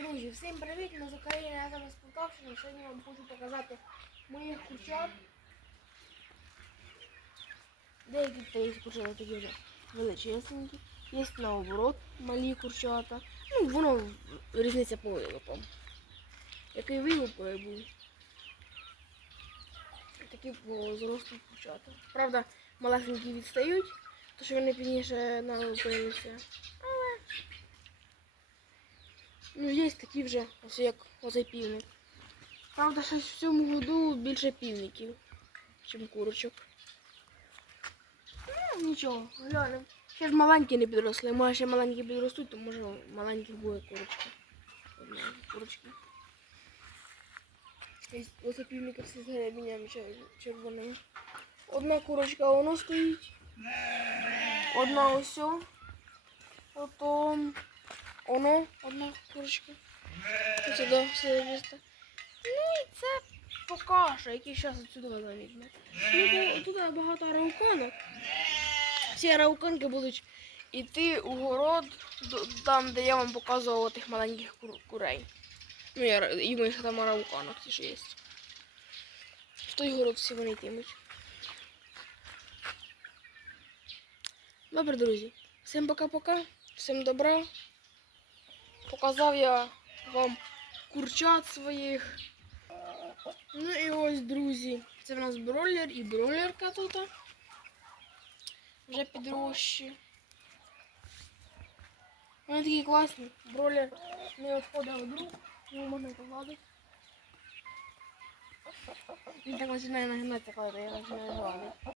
Друзі, всім привіт! Ми з України, я зараз з Полтавщини. Сьогодні вам хочу показати моїх курчат. Деякі такі курчата такі вже величезненькі. Є наоборот малі курчата. Ну, воно різниця по вилупам. Який вилуп був. Такі по зросту курчата. Правда, малесенькі відстають, тому що вони пізніше налупилися. Але Ну, є такі вже, ось як оцей півник. Правда, щось в цьому году більше півників, ніж курочок. Ну, нічого, глянемо. Ще ж маленькі не підросли. Може ще маленькі підростуть, то може маленьких буде курочка. Одна курочка. Оце півники всі з гребіннями червоними. Одна курочка воно стоїть. Одна ось. Потім Оно, одна курочка. Сюди, сюди місце. Ну і це поки що, який зараз отсюди. Ну, тут багато арауканок. Ці арауканки будуть йти у город, там, де я вам показував тих маленьких кур- курей. Ну, я, і моїх там арауканок ті ж є. В той город всі вони йтимуть. Добре, друзі. Всім пока-пока. Всім добра. Показав я вам курчат своїх. Ну і ось, друзі, це в нас бройлер і бройлерка тут. Вже підрощі. Вони такі класні. Бройлер не відходить від рук, його можна погладити. Він так починає нагинатися, коли я починаю гладити.